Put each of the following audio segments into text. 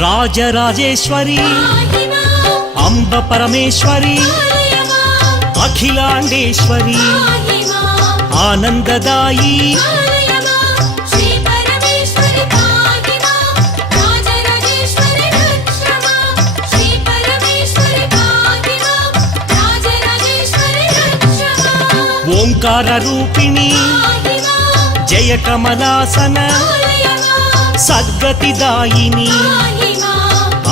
రాజరాజేశ్వరి అంబ పరమేశ్వరి అఖిలాండేశ్వరి ఆనందదాయి ఓంకార రూపిణి జయ కమలాసన సద్గతిదాయిని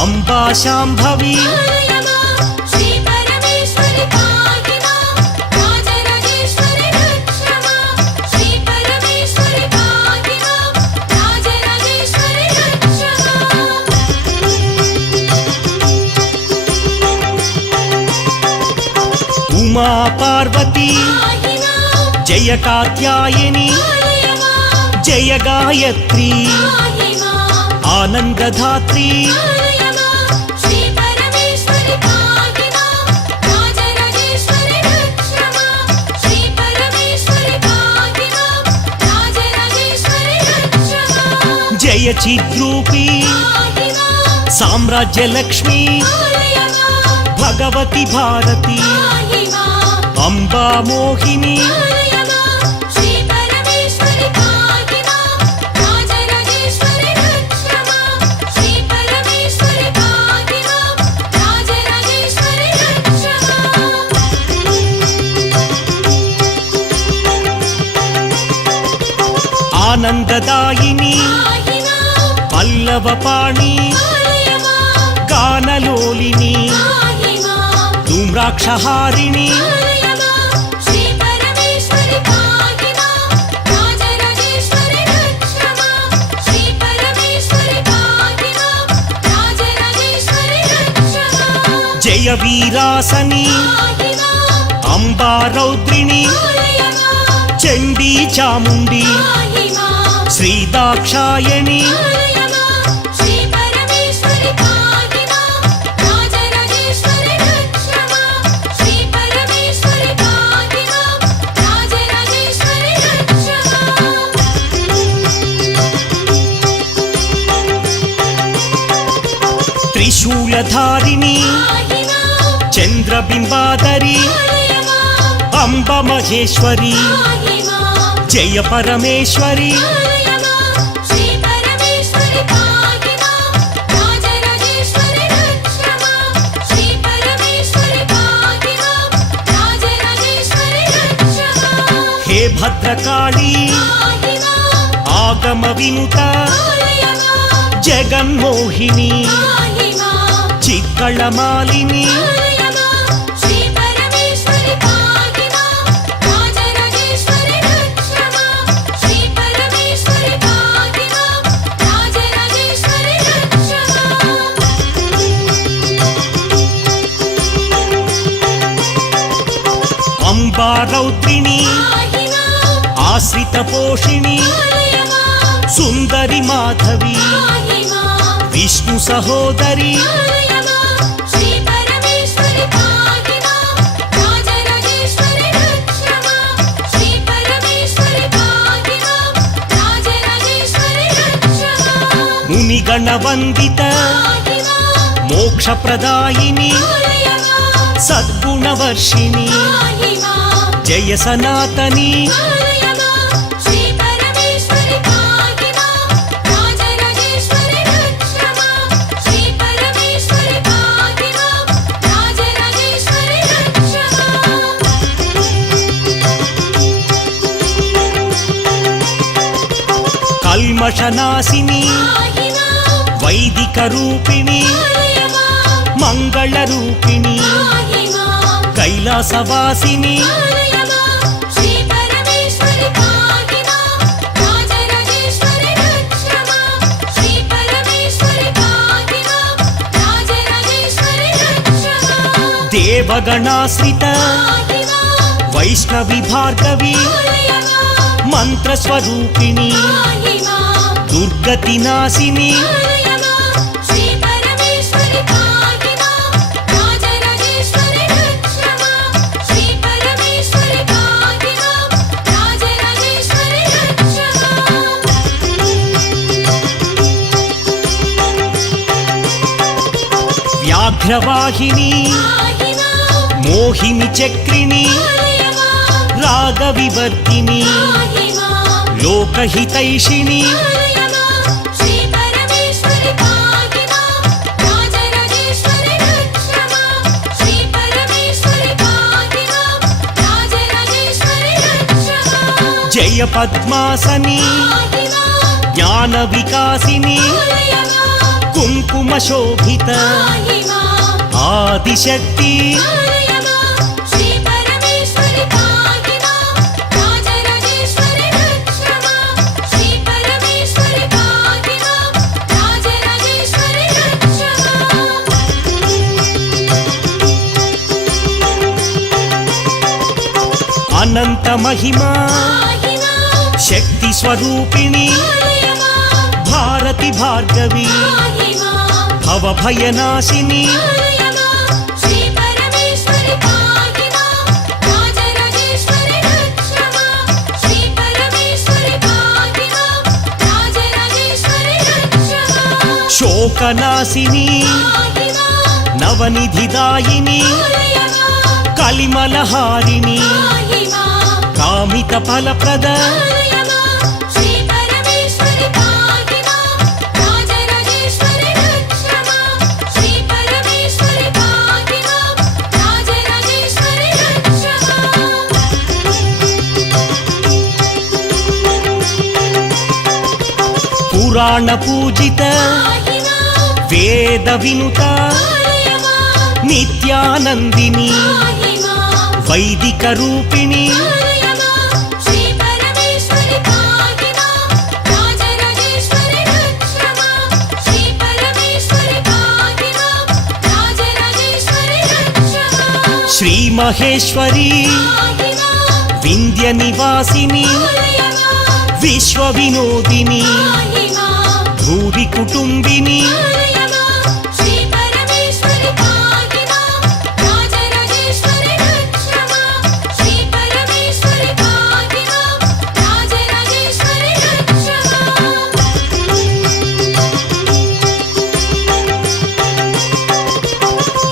అంబా శాంభవి ఉమా పార్వతి జయ కాత్యాయని జయ గాయత్రి ఆనందధాత్రి జయ చిద్రూపి సామ్రాజ్య లక్ష్మి భగవతి భారతి అంబా మోహిని ఆనందదాయిని పల్లవపాణి గానలోలిని ధూమ్రాక్షహారిణి జయ వీరాసని అంబా రౌద్రిణి చండీ చాముండి శ్రీ దాక్షాయణి త్రిశూలధారిణి చంద్రబింబాదరి అంబ మహేశ్వరి జయ పరమేశ్వరి హే భద్రకాళి ఆగమ వినుత జగన్మోహిని చిక్కళమాలిని అంబా రౌద్రిణి ఆశ్రిత పోషిణి సుందరి మాధవి విష్ణు సహోదరి మునిగణ వందిత మోక్ష ప్రదాయిని సద్గుణవర్షిణి జయ సనాతని కల్మషనాశిని వైదిక రూపిణి మంగళ రూపిణి కైలాసవాసిని దేవగణాశ్రిత వైష్ణవి భార్గవి మంత్రస్వరూపిణి దుర్గతి నాశిని ఆర్ద్రవాహిని మోహిని చక్రిణి రాగవివర్ధిని లోకహితైషిణి జయ పద్మాసని జ్ఞాన వికాసిని కుంకుమ శోభిత ఆదిశక్తి అనంత మహిమా శక్తి స్వరూపిణి భారతి భార్గవి భవభయనాశిని శోకనాశిని నవనిధిదాయిని కలిమలహారిణి కామిత ఫలప్రద పురాణ పూజిత వేద వినుత నిత్యానందిని వైదిక రూపిణి శ్రీ మహేశ్వరి వింధ్య నివాసిని విశ్వ వినోదిని భూరి కుటుంబిని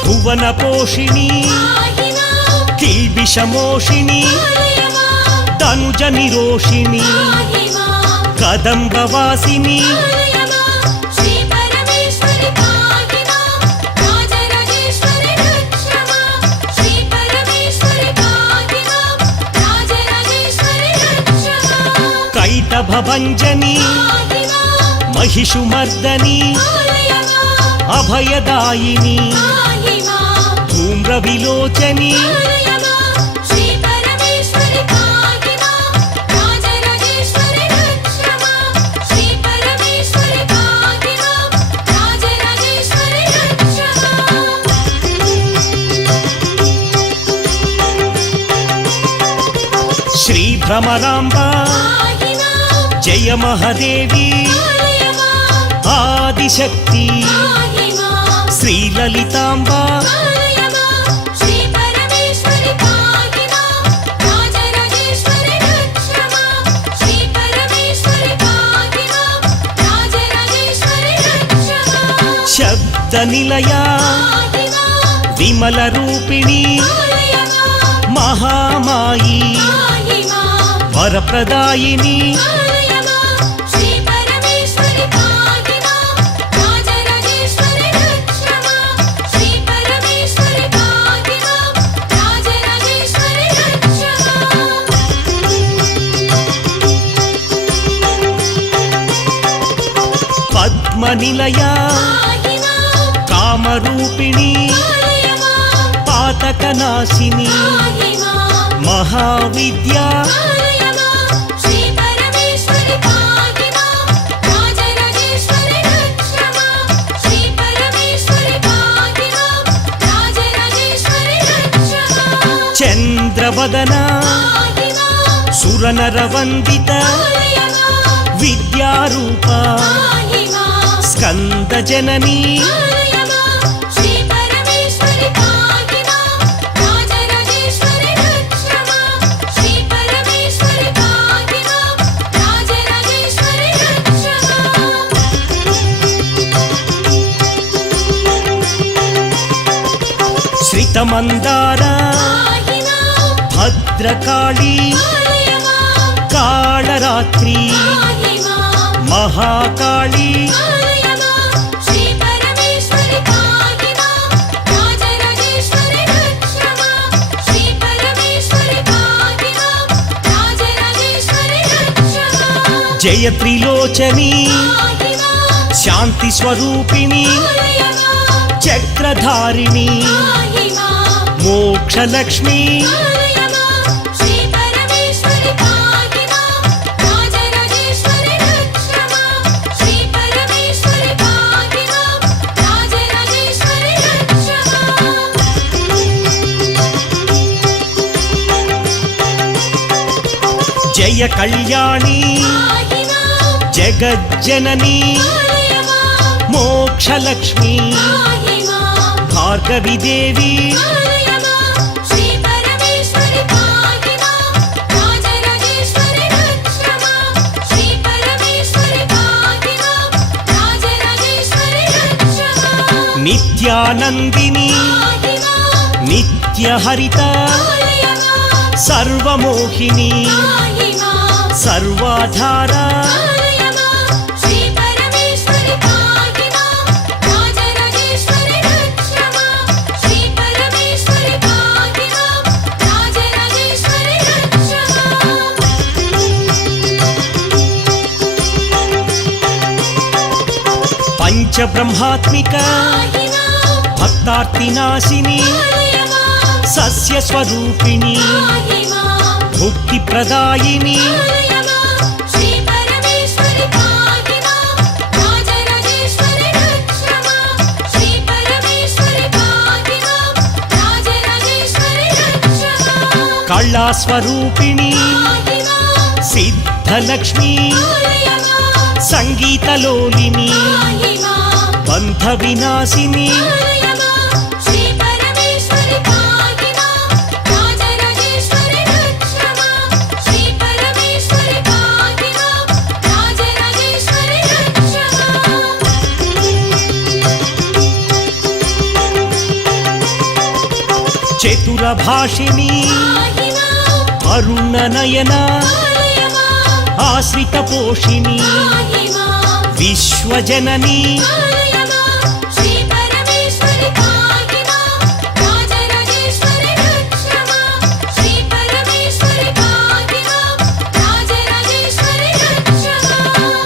భువన పోషిణి కిల్బిషమోషిణి తనుజ నిరోషిణి కదంబవాసిని కైటభంజని మహిషుమర్దని అభయదాయిని ధూమ్ర విలోచని శ్రీ భ్రమరాంబ జయ మహాదేవి ఆదిశక్తి శ్రీ లలితాంబ శబ్ద నిలయ విమల రూపిణి మహామాయి వరప్రదాయిని పద్మనిలయ కామరూపిణి పాతకనాశిని మహావిద్యా చంద్రవదన సురనరవందిత విద్యారూప స్కంద జననీ స్మితమందార భద్రకాళీ కాళరాత్రి మహాకాళీ జయ త్రిలోచని శాంతి స్వరూపిణి చక్రధారిణి మోక్షలక్ష్మి జయ కళ్యాణి జగజ్జనని మోక్షలక్ష్మి భార్గవి దేవి నిత్యానందిని నిత్యహరిత సర్వమోహిని సర్వాధార పంచబ్రహ్మాత్మిక భక్తార్తినాశిని సస్యస్వరూపిణి భుక్తిప్రదాయిని కళాస్వరూపిణి సిద్ధలక్ష్మి సంగీతలోలిని బంధ వినాశిని చతురభాషిణి అరుణనయన ఆశ్రిత పోషిణి విశ్వజనని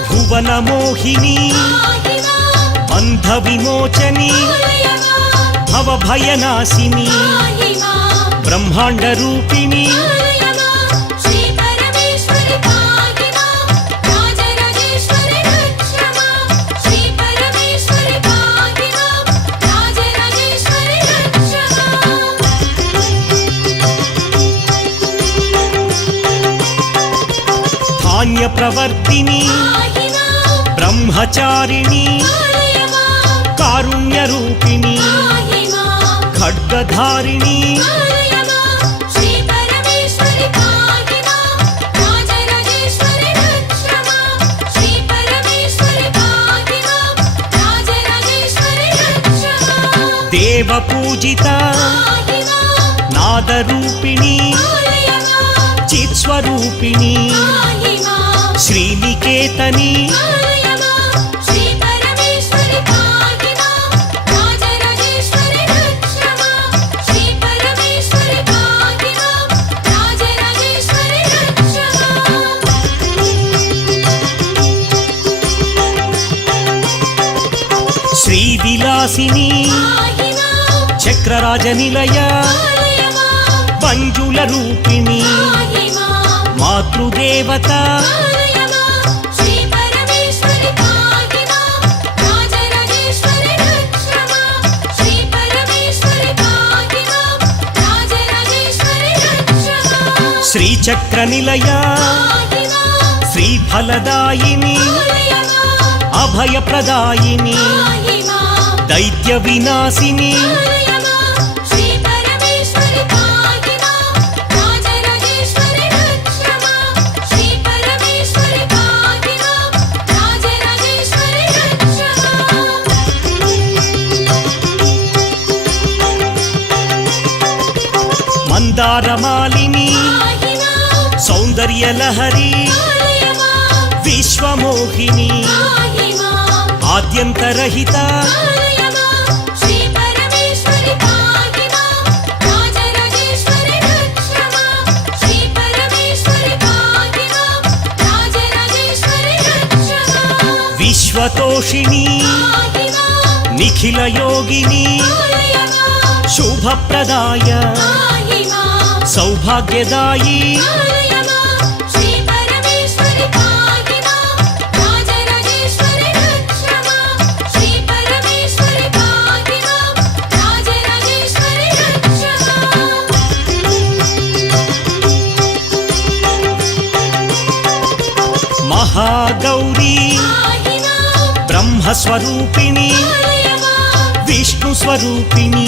భువనమోహిని బంధ విమోచని భవభయనాశిని బ్రహ్మాండ రూపిణి ధాన్య ప్రవర్తిని బ్రహ్మచారిణి కారుణ్య రూపిణి ఖడ్గధారిణి దేవపూజిత నాదరూపిణి చిత్స్వరూపిణి శ్రీనికేతని శ్రీవిలాసిని చక్రరాజనిలయ పంజుల రూపిణి మాతృదేవత శ్రీచక్ర నిలయ శ్రీఫలదాయిని అభయప్రదాయిని దైత్య వినాశిని అవతారమాలిని సౌందర్యలహరి విశ్వమోహిని ఆద్యంతరహిత విశ్వతోషిణి నిఖిల యోగిని శుభప్రదాయ సౌభాగ్యదాయి మహాగౌరీ బ్రహ్మస్వరూపిణి విష్ణుస్వరూపిణి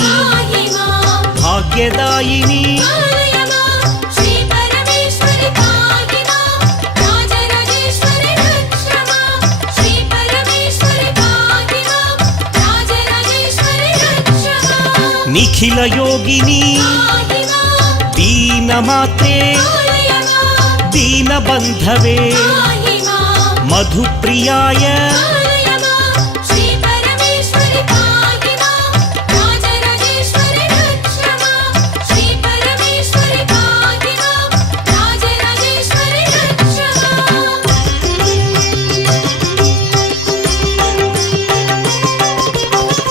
భాగ్యదాయిని నిఖిల యోగిని దీనమాతే దీనబంధవే మధుప్రియాయ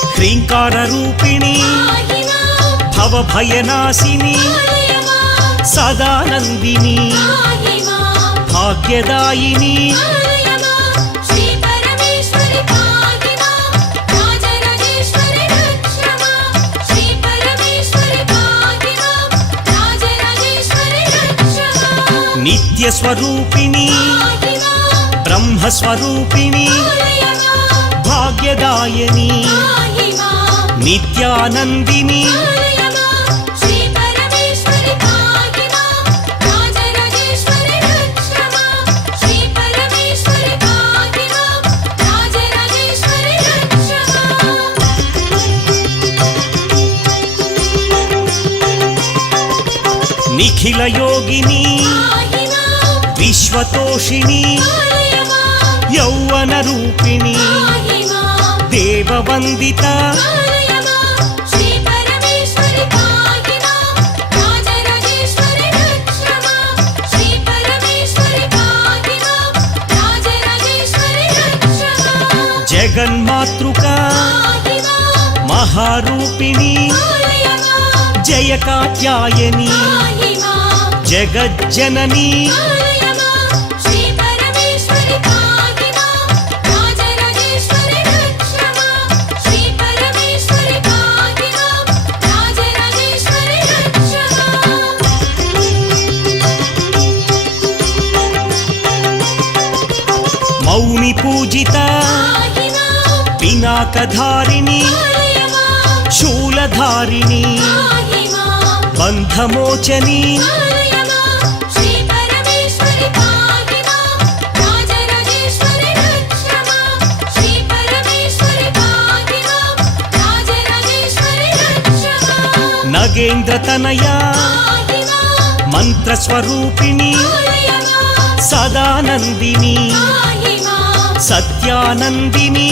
హ్రీంకార రూపిణి భవభయనాశిని సదానందిని భాగ్యదాయిని నిత్యస్వరూపిణి బ్రహ్మస్వరూపిణి భాగ్యదాయిని నిత్యానందిని నిఖిల యోగిని విశ్వతోషిణి యౌవన రూపిణి దేవవందిత జగన్మాతృక మహారూపిణి జయ కాత్యాయని జగజ్జనని మౌని పూజిత పినాకధారిణి శూలధారిణి బంధమోచని నగేంద్రతనయ మంత్రస్వరూపిణి సదానందిని సత్యానందిని